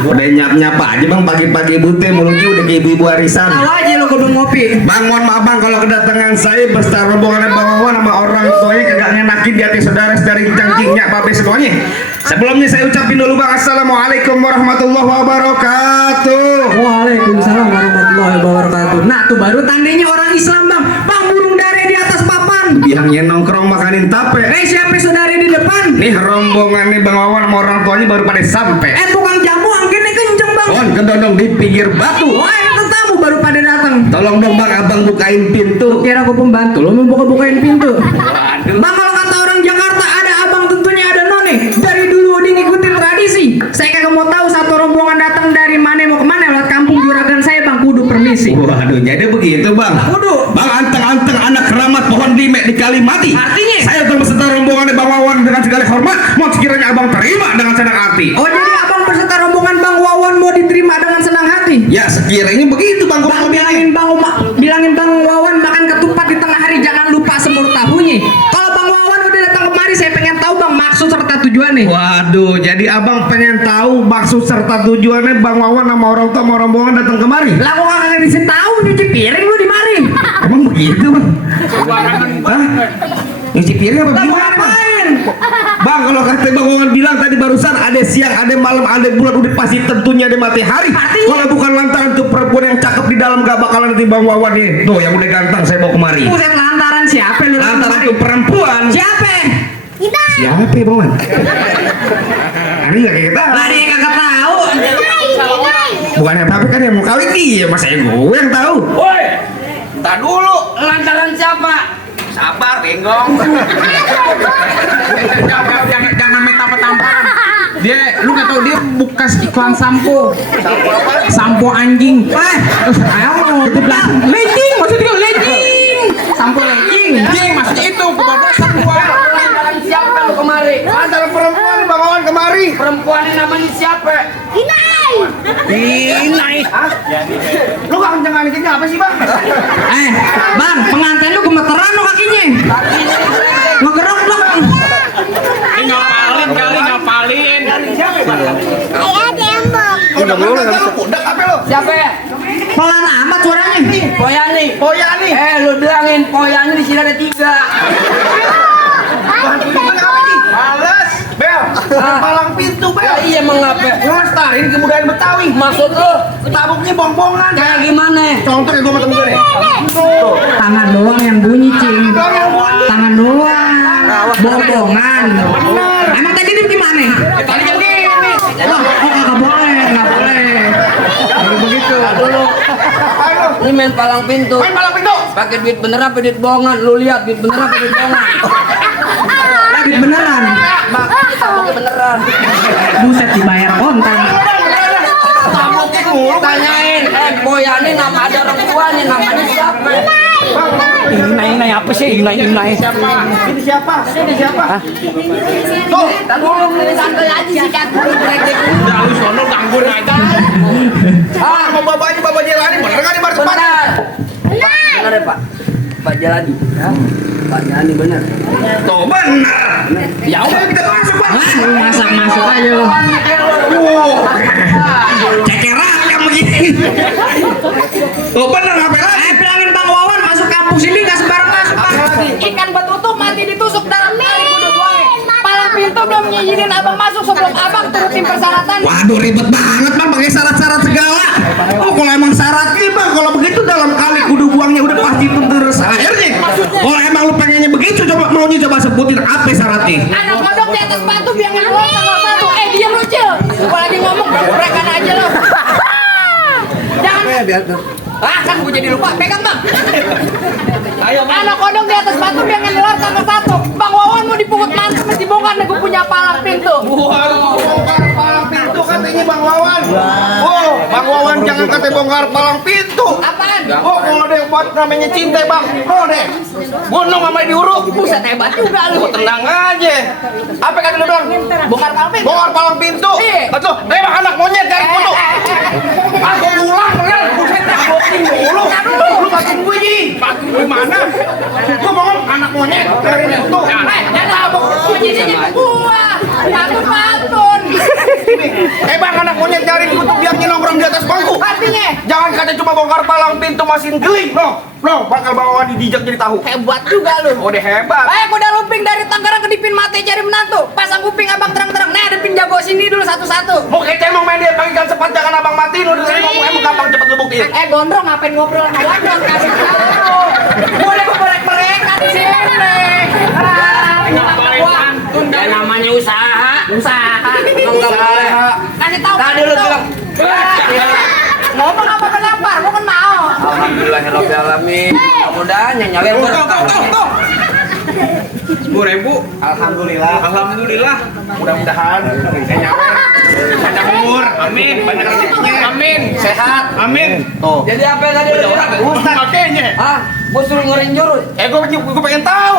Udah nyapa aja bang, pagi-pagi bute mulutnya udah kayak ibu-ibu arisan. Tahu aja lo kudu ngopi. Bang, mohon maaf bang kalau kedatangan saya beserta rombongan Bang Wawan sama orang tuanya kagak ngenakin di hati saudara dari cangkingnya babe semuanya. Sebelumnya saya ucapin dulu bang, assalamualaikum warahmatullahi wabarakatuh. Waalaikumsalam warahmatullahi wabarakatuh. Nah tuh baru tandanya orang Islam bang. Bang, burung dari di atas papan. Bilangnya nongkrong makanin tape. Siapa saudari di depan? Nih rombongan nih Bang Wawan sama orang tuanya baru pada sampai. Tukang jamu angkinnya kenceng bang. Mohon kedondong di pinggir batu. Itu tamu baru pada datang. Tolong dong bang, abang bukain pintu. Kira aku pembantu, lo mau bukain pintu. Waduh. Bang, kalau kata orang Jakarta ada abang tentunya ada none. Dari dulu udah ngikutin tradisi. Saya kagak mau tahu satu rombongan datang dari mana mau kemana lewat kampung juragan saya bang, kudu permisi. Waduh, jadi begitu bang. Kudu. Bang, anteng-anteng anak keramat pohon limek di Kalimati. Artinya? Saya datang beserta rombongan Bang Wawan dengan segala hormat. Mau sekiranya abang terima dengan senang hati. Oh, jadi abang beserta rombongan Bang Wawan mau diterima dengan senang hati? Ya sekiranya begitu bang. Bang, bilangin Bang Wawan makan ketupat di tengah hari, jangan lupa semur tahunya. Kalau Bang Wawan udah datang kemari, saya pengen tahu bang maksud serta tujuannya. Waduh, jadi abang pengen tahu maksud serta tujuannya Bang Wawan sama orang tua sama rombongan datang kemari. Lah kok kagak bisa tahu nyuci piring lu di mari? Emang begitu bang? Hah? Nyuci piring apa Lah mau gimana bang? ngapain? Bang, kalau kata Bang Wawan bilang tadi barusan ada siang, ada malam, ada bulan, udah pasti tentunya ada matahari. Artinya? Kalau bukan lantaran tuh perempuan yang cakep di dalam gak bakalan nanti Bang Wawan nih. Tuh yang udah ganteng saya bawa kemari. Buset, lantaran siapa lu? Lantaran tuh perempuan. Siapa? Siapa Bang Wawan? Ini gak kayak kita. Lah dia kagak tahu. Bukan apa kan yang mau kawin dia, masa gue yang tahu. Woi, entar dulu, lantaran siapa? Sabar, benggong. Jangan metafetamparan. Dia, lu nggak tahu dia bukas iklan sampo. Sampo anjing. Ayo itu belakang. Legging, maksudnya legging. Sampo legging. Jing, maksudnya itu kebobosan gua. Lantaran siapa lu kemari? Antara perempuan Bang Wawan kemari. Perempuan ini namanya siapa? Inai. Lu gak kenceng apa sih bang? Bang, pengantin lu gemeteran lo kakinya. Ngegerok dong. Ngapalin kali, ngapalin. Udah mulai kan pundak apa lo? Siapa? Pelan amat suaranya. Poyani. Poyani. Lu bilangin Poyani di sini ada 3. Males, Bel. Palang pintu Bel. Ya iya mengapa? Ngelestariin kebudayaan Betawi. Maksud lu Tabuknya bong-bongan. kayak gimana? Contoh yang gue sama temen gue nih. Tangan doang yang bunyi, Cing. Tangan doang. Bong-bongan. Emang tadi dia gimana? Tadi kan gini. Wah, nggak boleh, nggak boleh. Kalau begitu. Ini main palang pintu. Main palang pintu. Pakai duit bener apa duit bohongan? Lu lihat duit bener apa duit bohongan? Lagi beneran. Makanya kita pakai beneran. Buset, dibayar kontan. Tabuknya mulu. Tanyain, Poyani nama ada orang tuanya, namanya siapa? Inai apa sih? Inai. Ini siapa? Ini siapa? Tuh, dulu ini santai aja sih kan. Udah lu sono ganggu aja. Mau bapak Jelani bener kan di bar depan? Benar. Benar ya Pak? Pak Jalani. Pak Jalani benar. Tuh bener. Ya udah Kita masuk bang. Masuk aja lu. Cekeran yang begini. Tuh bener apa lagi? Sebelum abang turutin persyaratan. Waduh ribet banget bang, pakai syarat-syarat segala. Oh kalau emang syaratnya bang, kalau begitu dalam kali kudu buangnya udah pasti terus airnya. Kalau emang lu pengennya begitu, coba sebutin apa syaratnya? Anak kodok di atas batu biang keluar tanggal 1. Diam lu Cil. Gua lagi ngomong, rekan aja lo. Jangan. Kan gue jadi lupa. Pegang bang. Ayo bang. Anak kodok di atas batu biang keluar tanggal 1. Bang Wawan mau dipungut mantu mesti bongkar nih, gue punya palang pintu. Bongkar palang pintu katanya Bang Wawan. Oh, Bang Wawan jangan katanya bongkar palang pintu. Apaan? Oh, kalau deh buat namanya cinta bang, oh deh. Gunung sama diuruk. Buset hebat juga lu. Oh, tenang aja. Apa kata lu bilang? Bongkar palang pintu. Bongkar palang pintu. Iya. Betul. Emang anak monyet dari kutu. Aku pulang, kan? Buset, aku dulu. Lu makin gue ji. Makin gue mana? Gue mau anak monyet dari kutu. Jangan tabok. Kunci sini gua. Patun. Bang, anak monyet nyari kutu biangnya nongkrong di atas bangku. Artinya? Jangan kata cuma bongkar palang pintu mesin geling, no, bakal bawa dijijak jadi tahu. Hebat juga lu. Oh, deh hebat. Aku udah lumping dari Tangerang ke Dipin Mate cari menantu. Pasang kuping abang terang-terang. Nah, Dipin jago sini dulu satu-satu. Mau kece emang main dia bagikan cepat jangan abang matiin lu dari ngomong emang gampang cepet lu buktiin. Gondrong ngapain ngobrol sama Gondrong? Kasih tahu. Boleh mereka di sini. Ya namanya usaha. Usaha. Enggak boleh. Kasih tahu. Tadi lu bilang. Ngomong apa kenampar? Gua kan mau. Alhamdulillahirabbil alamin. Mudah-mudahan nyalin Tuh. 10.000. Alhamdulillah. Mudah-mudahan saya nyawer. Panjang umur. Amin. Banyak rezekinya. Amin. Sehat. Amin. Tuh. Jadi apa yang tadi lu bilang? Ustaz makanya. Hah? Gua suruh ngeluarin jurus. Gue pengen tahu.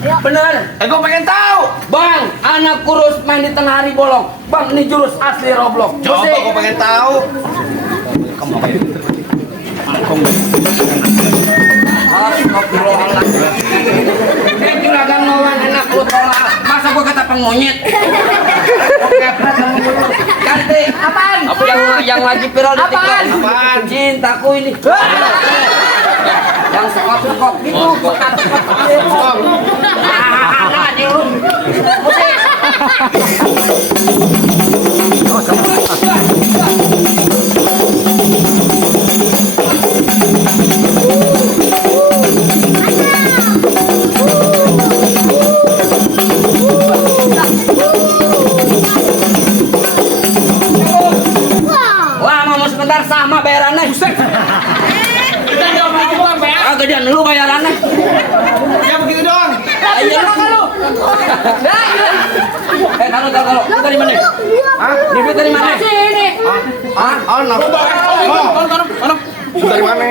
Bener. Gue pengen tahu. Bang, anak kurus main di tengah hari bolong. Bang, ini jurus asli Roblox. Coba Musik. gue pengen tahu. Astagfirullahaladzim. Juragan Wawan enak lu tolak. Masa gua kata pengmonyet? Ganti. Apaan? Yang lagi viral di TikTok. Apaan? Cintaku ini. Yang sekop-sekop gitu. Sekop-sekop. Nah, aja lu. Musik. Lama mau sebentar sama bayarannya. Agak dia lu bayarannya. Ya begitu doang. Ayo lu. Taruh. Lu dari mana? Hah? Ini duit dari mana? Sini. Hah? Dari mana?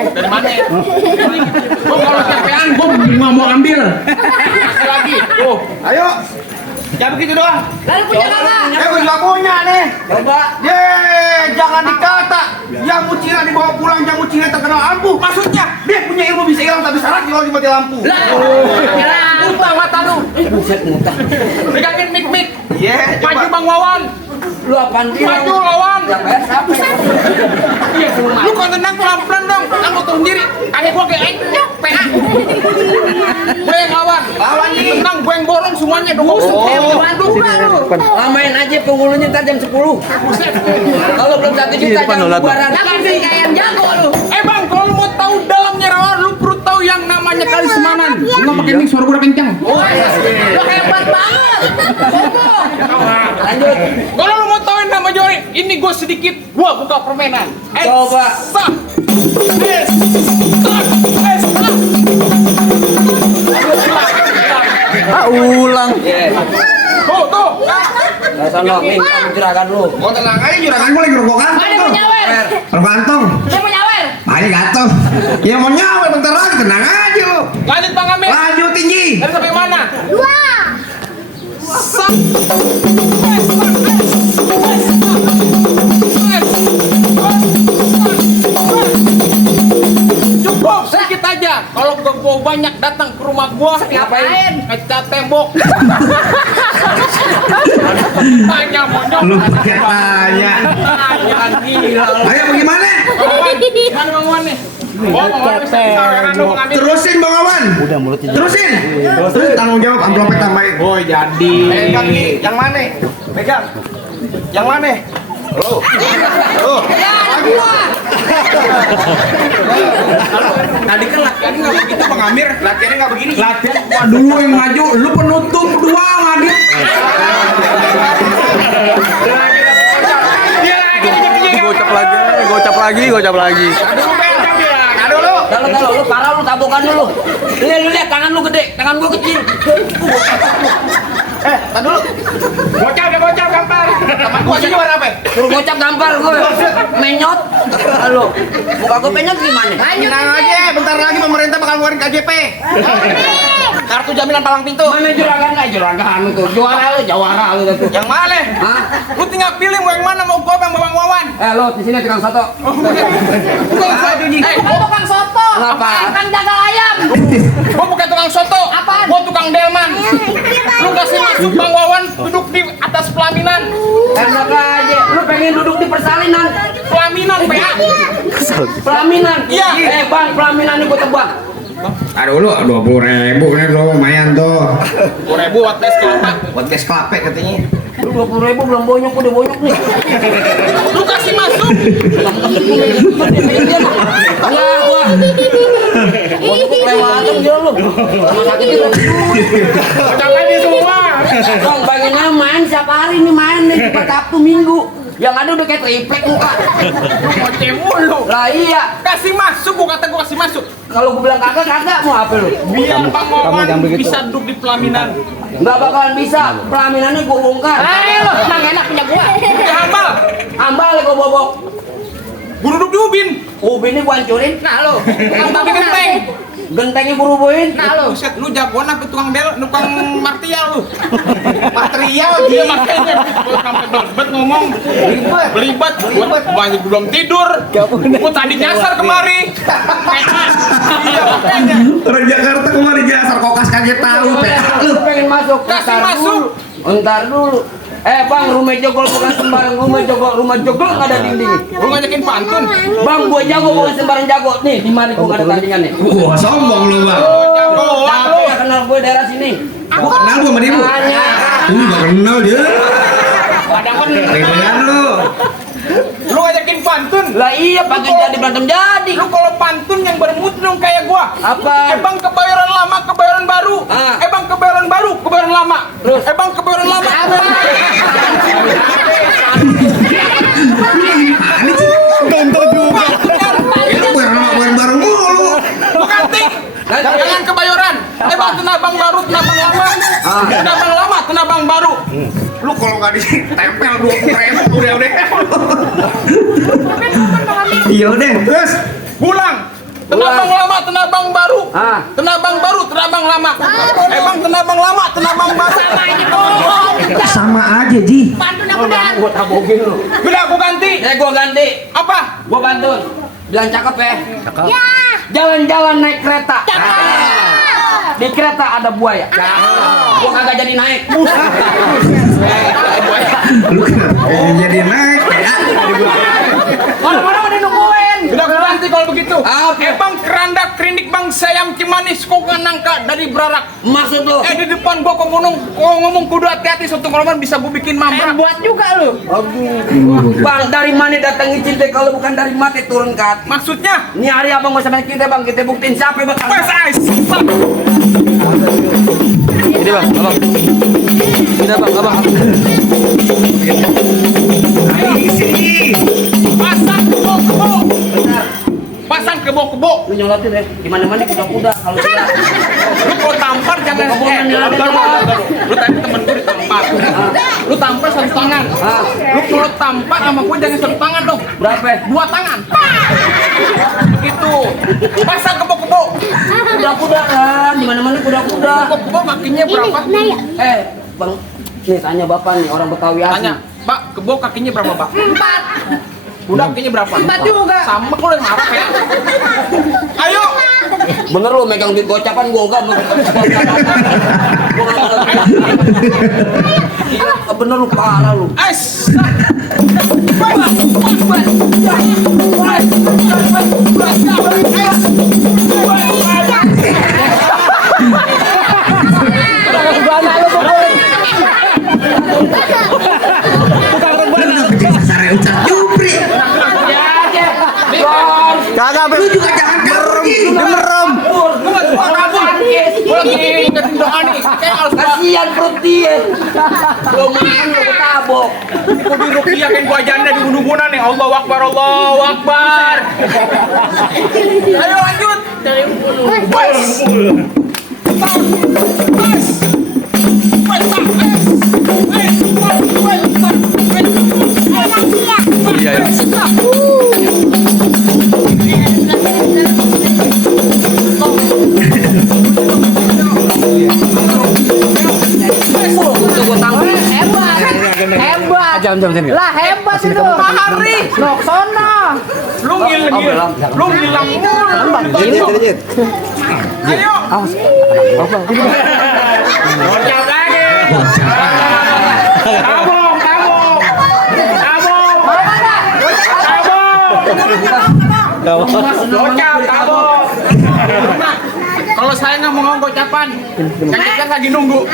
Gua kalau capean gua nggak mau ambil. Lagi. Tuh. Ayo. Ya begitu doang. Lalu punya kakak. Gue nggak punya nih. Coba. Jangan dikata jamu Cina dibawa pulang, jamu Cina terkenal ampuh. Maksudnya dia punya ilmu bisa hilang tapi syarat kalau mati lampu. Utang mata lu. Buset mutah. Pegangin mik. Iya, Maju coba. Bang Wawan. Lu apaan dia? Maju lawan. Yang bayar siapa? Iya, lu kan tenang pelan-pelan dong. Kamu tahu sendiri. Kakek gua kayak enyok, PA. Gue yang lawan. Lawan nih. Tenang, gue yang borong semuanya dong. Waduh lu. Lamain aja penghulunya ntar jam 10. Kalau belum 1 juta jangan bubaran. Jangan sih kayak yang jago lu. Bang, kalau lu mau tahu dalamnya rawan, lu perlu tahu yang namanya kali semanan. Lu pakai mic suara gue udah kencang. Lu hebat banget. Sombong. Lanjut. Kalau lu mau tahu yang nama Jori, ini gue sedikit, gue buka permainan. Coba. Stop. Ulang. Tuh. Sono, nih, kamu juragan lu. Oh tenang aja juragan gue lagi rokok kantong. Mana mau nyawer? Rokok kantong. Dia mau nyawer. Ayo gatel. Ya mau nyawer bentar lagi tenang aja lu. Lanjut Bang Amir. Lanjut tinggi. Dari sampai mana? Cukup sedikit aja. Kalau gua banyak datang ke rumah gua, Ngapain? ngecat tembok. Tanya monyok. Lu pakai tanya. Jangan gila. Ayo bagaimana? Mana Bang Wan nih? Oh, Bang Wan bisa mengambil. Terusin Bang Awan. Terusin. Terus tanggung jawab amplopnya tambahin. Oh, jadi. Yang mana? Pegang. Yang mana? Lo. Tadi kan latihannya nggak begitu Bang Amir. Latihannya nggak begini. Latihan gua dulu yang maju, lu penutup dua Adit. Gocap lagi. Kalau lu parah lu tabokan dulu. Lu lihat tangan lu gede, tangan gua kecil. Tar dulu. Gocap gampar. Teman gua sini warna apa? Suruh gocap gampar gue. Menyot. Halo. Muka gue penyot gimana? Tenang aja, bentar lagi pemerintah bakal ngeluarin KJP. Kartu jaminan palang pintu. Mana juragan enggak juragan tuh. Jawara lu tuh. Yang mana? Hah? Lu tinggal pilih mau yang mana, mau gua apa yang Bang Wawan. Lo di sini tukang soto. Tukang soto. Ngapa? Tukang jagal ayam. Gua bukan tukang soto. Apaan? Gua tukang delman. Lu kasih masuk Bang Wawan duduk di atas pelaminan. Enak aja. Lu pengen duduk di persalinan. Pelaminan PA. Pelaminan. Iya. Bang, pelaminan ini gua tebak. Aduh lu 20.000 nih lo lumayan tuh. 10.000 buat tes kelapa. Buat tes kelapa katanya. Lu 20.000 belum bonyok, udah bonyok nih. Lu kasih masuk. Enggak, gua. Gua kelewatan dia lu. Rumah sakit itu. Capek di semua. Bang, bagian main siapa hari ini main nih, Jumat, Sabtu, Minggu. Yang ada udah kayak triplek muka. Ngoceh mulu. Lah iya. Kasih masuk, gua kata gua kasih masuk. Kalau gua bilang kagak mau apa lu? Biar Bang Wawan bisa duduk di pelaminan. Nggak bakalan bisa. Pelaminannya gua bongkar. Ayo, emang enak punya gua. Hambal. Ambal gua bobok. Gua duduk di ubin. Ubinnya gua hancurin. Nah lo, Hambal di genteng. Gentengnya gua rubuhin. Nah lo. Buset, lu jagoan apa tukang tukang martial lu? Material Iya makanya gua sampai belibet ngomong. Belibet. Banyak belum tidur. Gua tadi nyasar kemari. Iya makanya. Orang Jakarta kemarin jasar kokas kaget tahu teh. Lu pengen masuk? Kasih Ntar masuk. dulu. Ntar dulu. Bang, rumah jogol bukan sembarang rumah jogol nggak ada dinding. Lu ngajakin pantun. Bang, gua jago bukan sembarang jago. Nih, di mana gua nggak ada tandingan nih. Wah, sombong lu, Bang. Jagoan Tapi lu. nggak kenal gue daerah sini. Gua kenal gua sama dia, Bu. Tanya. Enggak kenal dia. Padahal kan Ribuan lu. lu ngajakin pantun. Lah iya, pakai jadi berantem jadi. Lu kalau pantun yang bermutu dong kayak gua. Apa? Bang kebayoran lama, kebayoran baru. Ah. Bang kebayoran baru, kebayoran lama. Terus? Bang kebayoran lama. Itu bukan baru mulu. Lu ganti. Jangan kebayoran. Bang tenabang baru, tenabang lama. Tenabang lama, tenabang baru. Lu kalau nggak ditempel 20.000 udah. Iya udah. Terus Pulang. Tenabang lama, tenabang baru. Ah. Tenabang baru, tenabang lama. Bang tenabang lama, tenabang baru. sama aja, Ji. Pantun aku dah. Gua tabogin lu. Udah aku ganti. Gua ganti. Apa? Gua pantun. Bilang cakep ya. Jalan-jalan naik kereta. Di kereta ada buaya. Gua kagak jadi naik. Lu kenapa jadi naik ya? Orang-orang udah nungguin. Udah aku ganti kalau begitu. Oke. Bang kerandak kerindik bang sayam cimanis kok nangka dari berarak. Maksud lu? Di depan gua kok ngomong kudu hati-hati suatu korban bisa gua bikin mambrak. Buat juga lu. Bang, dari mana datangin cinta kalau bukan dari mati turun ke hati? Maksudnya? Ini hari abang gak sama kita bang, kita buktiin siapa yang bakal. Mas Ais. Ini bang, abang. Ini abang. Pasang kebo-kebo. Pasang kebo-kebo. Lu nyolotin ya, di mana-mana kuda-kuda kalau tidak. Lu kalau tampar jangan lu tadi temen gua ditampar. Lu tampar satu tangan. Lu kalau tampar sama gua jangan satu tangan dong. Berapa? 2 tangan. Gitu. Pasang kebo-kebo. Kuda-kuda kan, di mana-mana kuda-kuda. Kebo-kebo kakinya berapa? Bang, nih tanya bapak nih orang Betawi asli. Tanya, Pak, kebo kakinya berapa, Pak? 4. Kuda kakinya berapa? 4 juga. Sama kok yang marah ya. Ayo. Bener lu megang duit gocapan gua enggak megang gocapan. Bener lu parah lu. Ais. Kagak, Lu juga jangan kabur Jing. merem. Gua kabur. Gua lagi ingetin doa nih. Kayak harus Kasihan perut dia. Belum makan lu ketabok. kudu rupiah kan gua janda di gunung-gunung nih. Allahu Akbar, Allahu Akbar. Ayo lanjut. Bos. Iya, iya. Hebat. Jam sini. Lah hebat itu. Mahari. Loksono. Lu ngilang. Lu ngilang. Ayo. Bocah lagi. Tabung. Bocah tabung. Kalau saya nggak mau ngomong gocapan, yang kita lagi nunggu.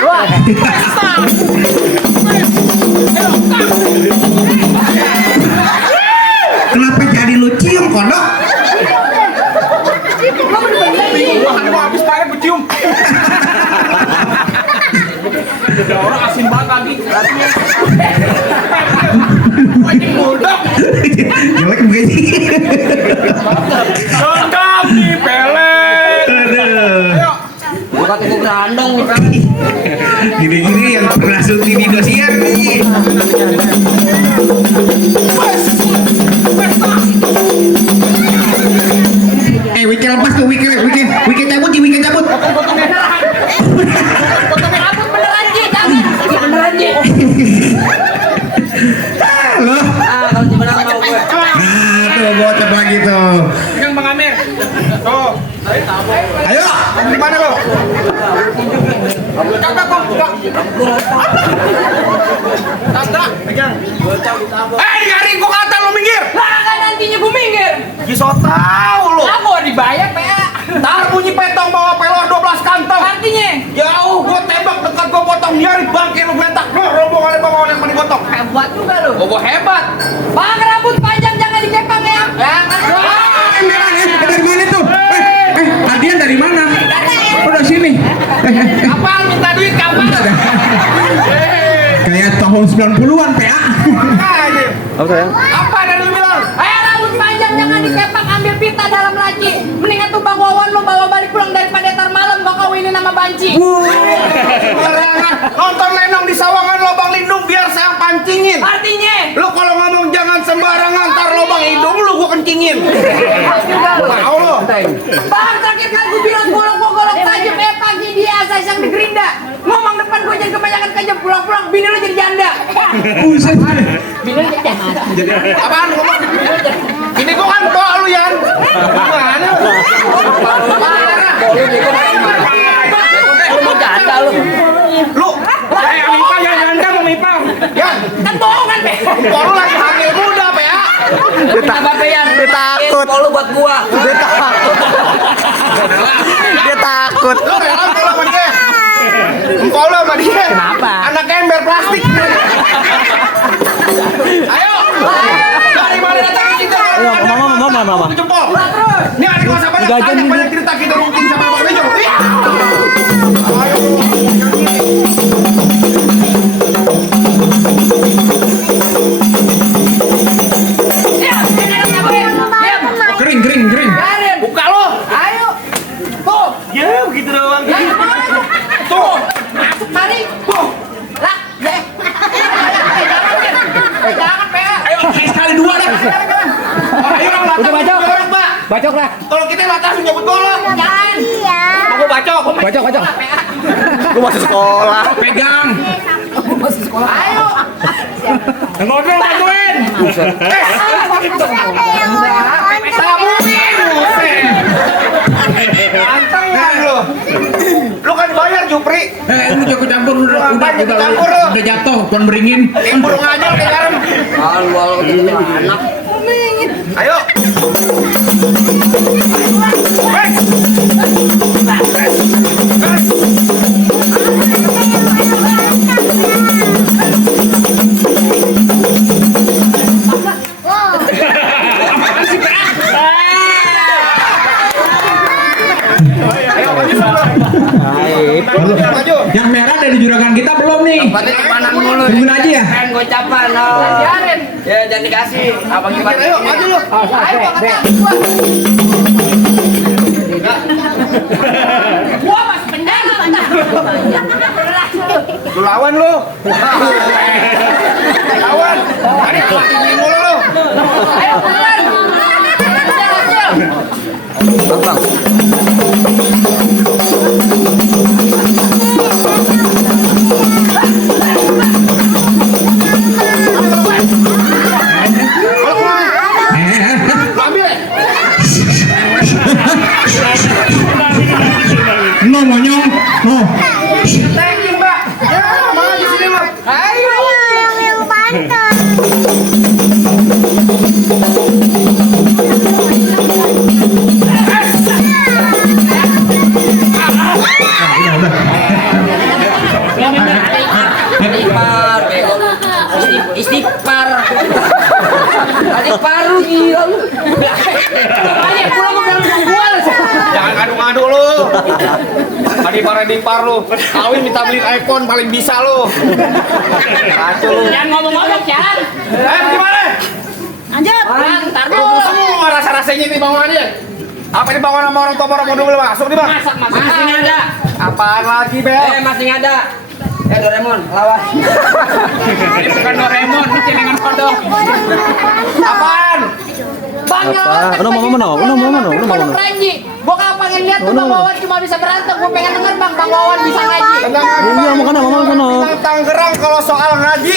Kenapa jadi lu cium kodok? Wah, mau habis pakai bercium. Ada orang asin banget lagi. Wajib budak. Jelek begini. Dendam di pelet. Ayo. Gua kata gua berandong. Gini-gini yang pernah syuting di Indosiar nih. Wiki lepas tuh, wiki cabut, wiki cabut. Potongnya Cabut beneran Ji, cabut. Beneran Ji. Loh, Ah, kalau di menang mau gue. tuh bocah lagi tuh. pegang Bang Amir. Tuh. Ayo, di mana lo? Kagak kok. Kagak. Pegang. Hari gua kata lu minggir. Lah kan nantinya gue minggir. So tau lu. Lah gua dibayar PA. Tar bunyi petong bawa pelor 12 kantong. Artinya Jauh gua tembak dekat gua potong nyari bangke lu geletak. Lu rombongan bawaan yang mau potong. hebat juga lu. Oh, gua hebat. Bang rambut panjang jangan dikepang ya. Merah ya, dari mana tuh? Adian dari mana? Oh, dari sini. Apaan minta duit kapan? Kayak tahun 90-an, PA. Apa sayang? Apa ada lu bilang? Rambut panjang jangan dikepang, ambil pita dalam laci. Mendingan tuh Bang Wawan lu bawa balik pulang daripada ntar malam gua kawinin sama banci. Sembarangan. Nonton lenong di sawangan lobang lindung biar saya pancingin. Artinya Lu kalau ngomong jangan sembarangan, ntar lobang hidung lu gua kencingin. Mau lu? Bang, terakhir kan gue bilang golok tajam pagi dia asal yang di gerinda. Ngomong depan gue jangan kebanyakan kejam, pulang-pulang bini lu jadi janda. Buset. Bini lu jadi janda. Apaan ngomong? Ini gua kan bawa lu Yan. Gimana lu? Lu mau janda lu. Lu kayak Mipa ya janda mau Mipa. Yan, Kan bohongan, Be. lu lagi hamil muda Pe ya. Apa Peyan? Dia takut. Kalau buat gua. Dia takut. Lu rela kalau sama dia. Engkau lu sama dia. Kenapa? Anak ember plastik. Ayo. Dari mana datang kita? Mama. Jempol. Ini ada kelas apa? Ada banyak cerita kita mungkin sama Bang Bejo. Kering. Buka lo. Ayo. Tuh. Ya begitu doang. Ya, mana? Tuh. Masuk mari. Tuh. Lah, ya. Jangan, Be. Ayo sekali dua dah. Ayo orang latah. Udah, Bacok. Orang, Pak. Bacok lah. Kalau kita latah langsung nyebut golong. Jangan. Aku bacok. Bacok. Gua masuk sekolah. Pegang. Ayo. Ngobrol bantuin. Sabungin. Buset. Anteng kan lu. Lu kan bayar Jupri. Lu jago campur udah jatuh, tuan beringin. Burung aja kayak garam. Walau anak. Ayo. nih. Tempatnya temenan mulu. Tungguin aja ya. Keren gocapan. Oh. Ya jangan dikasih. Abang gimana? Ayo maju lu. Gua masih pendek. Lu lawan lu. Lawan. Ada ini mulu lu. Ayo keluar. Bang. No monyong. No. Tanking, Mbak. Ya, maju sini lu. Ayo. Istighfar, bego. Istighfar. Adik paru gila lu. Ayo pulang mau bilang gua lu. Jangan ngadu-ngadu lu. Tadi para lu. Kawin minta beli iPhone paling bisa lu. Kacau lu. Jangan ngomong-ngomong, Chan. Gimana? Lanjut. Bang, tar Lu dulu. semua rasa-rasanya nih bawaannya. Apa ini bawaan sama orang tua orang mau dulu masuk nih, Bang? Masak. Masih nggak ada. Apaan lagi, Bel? Masih nggak ada. Doraemon, lawan. Ini bukan Doraemon, ini celengan kodok. Apaan? Bang, Apa? Udah mau mana? Ranji. Gua kalau pengen lihat tuh Bang Wawan cuma bisa berantem. Gua pengen denger Bang Wawan bisa ngaji. Tenang aja, Iya, Bang. mau kana, mau kana. Bintang Tangerang kalau soal ngaji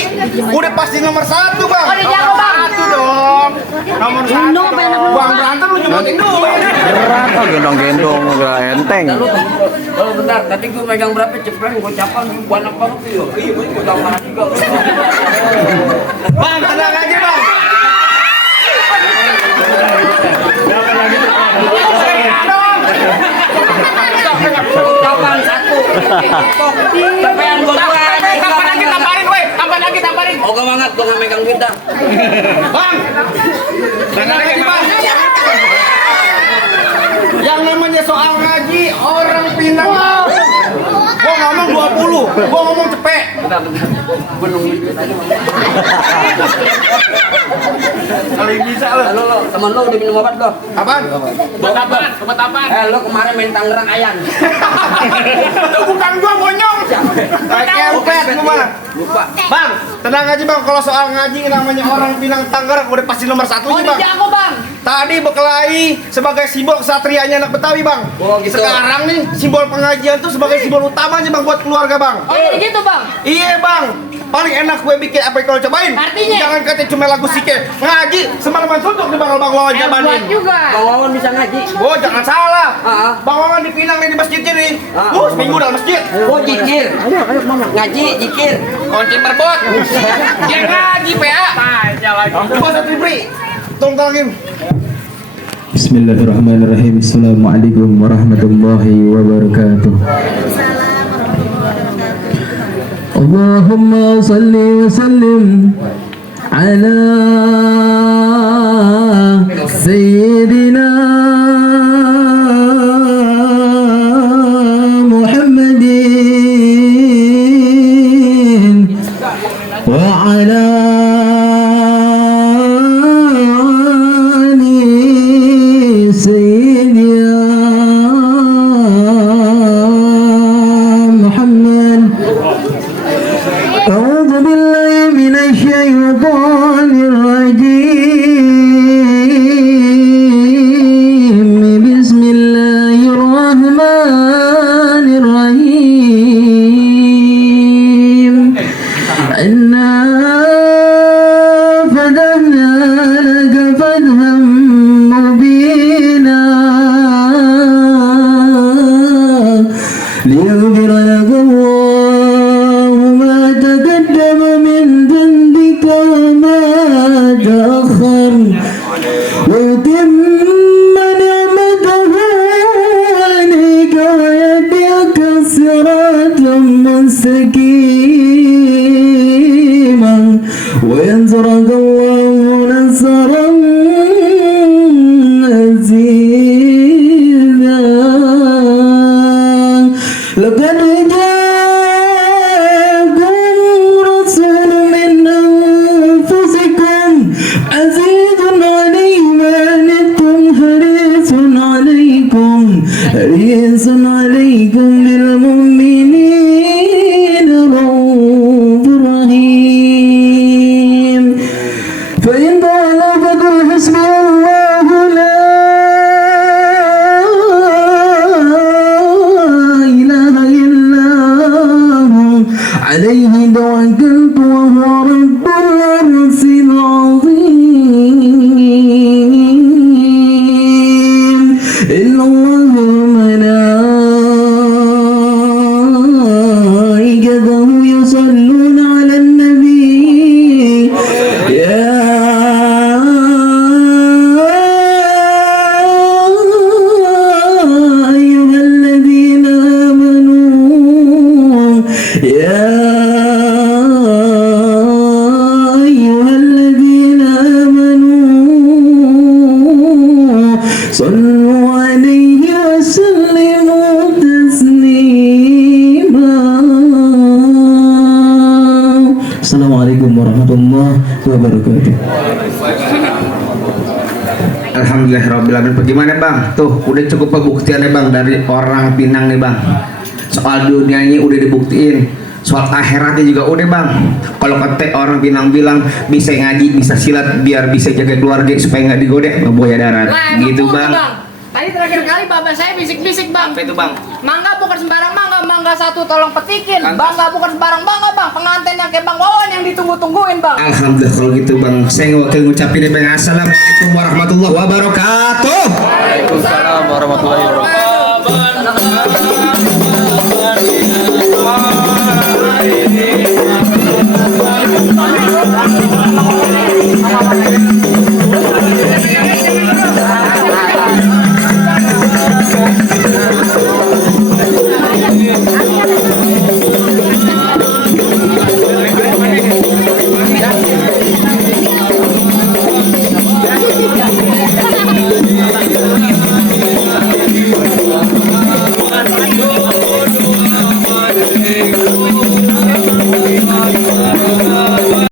udah pasti nomor 1, Bang. Oh, dia jago, Bang. Satu dong. Nomor 1 dong. Bang berantem lu nyebutin dulu. Berat kok gendong-gendong enggak enteng. Kalau bentar, tadi gue megang berapa cepet, gue capan banyak banget tuh. Iya, gue udah marah juga. Bang, tenang aja, Bang. Capan satu. Capean gue dua. Tamparin. Oke banget, gue nggak megang duit dah. Bang. Tenang aja, Bang. Yang namanya soal ngaji orang pinang. Gua ngomong 20, gua ngomong cepet. Bentar. Gue nungguin duit aja. Kalau bisa lo. Lo, temen lo udah minum obat lo? Apaan? Obat apa? Lo kemarin main Tangerang Ayan. Itu bukan gua bonyong. Kempet lu mah. Lupa. Bang, tenang aja, Bang. Kalau soal ngaji namanya orang Pinang Tangerang udah pasti nomor 1 Oh, nih, dia Bang. jago Bang. Tadi berkelahi sebagai simbol kesatrianya anak Betawi, Bang. Oh, gitu. Sekarang nih simbol pengajian tuh sebagai simbol utamanya, Bang, buat keluarga, Bang. Oh, jadi gitu Bang. Iya, Bang. Paling enak gue bikin apa yang kalau cobain. Artinya? Jangan katanya cuma lagu sike. Ngaji semalaman suntuk nih Bang Wawan Buat jabanin. juga. Bang Wawan bisa ngaji. Oh, jangan salah. Ah. Bang Wawan di Pinang nih di masjidnya nih. Ah. Seminggu dalam masjid. Oh, jikir. Ngaji, jikir. Kunci merbot. Dia ngaji, PA. Bahasa Tribri. Tolong talangin. Bismillahirrahmanirrahim. Assalamualaikum warahmatullahi wabarakatuh. Allahumma salli wa sallim ala sayyidina Muhammadin wa ala أعوذ بالله من الشيطان الرجيم بسم الله الرحمن الرحيم إنا فتحنا لك فتحا مبينا ليغفر لك الله ما تقدم من ذنبك وما تأخر ويتم نعمته عليك ويهديك صراطا مستقيما وينصرك الله نصرا عزيزا لقد جاءكم حريص عليكم بالمؤمنين رؤوف رحيم فإن تولوا فقل حسبي الله لا إله إلا هو عليه توكلت وهو رب العرش العظيم إن الله وملائكته يصلون على النبي يا أيها الذين آمنوا يا أيها الذين آمنوا صلوا عليه وسلموا تسليما السلام عليكم ورحمة الله وبركاته. Alhamdulillahirrahmanirrahim. Bagaimana bang? Tuh udah cukup pembuktiannya bang dari orang Pinang nih bang. Soal dunianya udah dibuktiin, soal akhiratnya juga udah bang. Kalau kata orang Pinang bilang bisa ngaji, bisa silat, biar bisa jaga keluarga supaya nggak digodek buaya darat. Lah, emang Gitu betul, bang. Tadi terakhir kali bapak saya bisik-bisik bang. Apa itu bang? Mangga bukan sembarang mangga, mangga satu tolong petikin. Bangga bukan sembarang bangga bang, pengantin yang kayak Bang Wawan yang ditunggu-tungguin bang. Alhamdulillah kalau gitu bang. Saya wakil ngucapin ya bang. Assalamualaikum warahmatullahi wabarakatuh.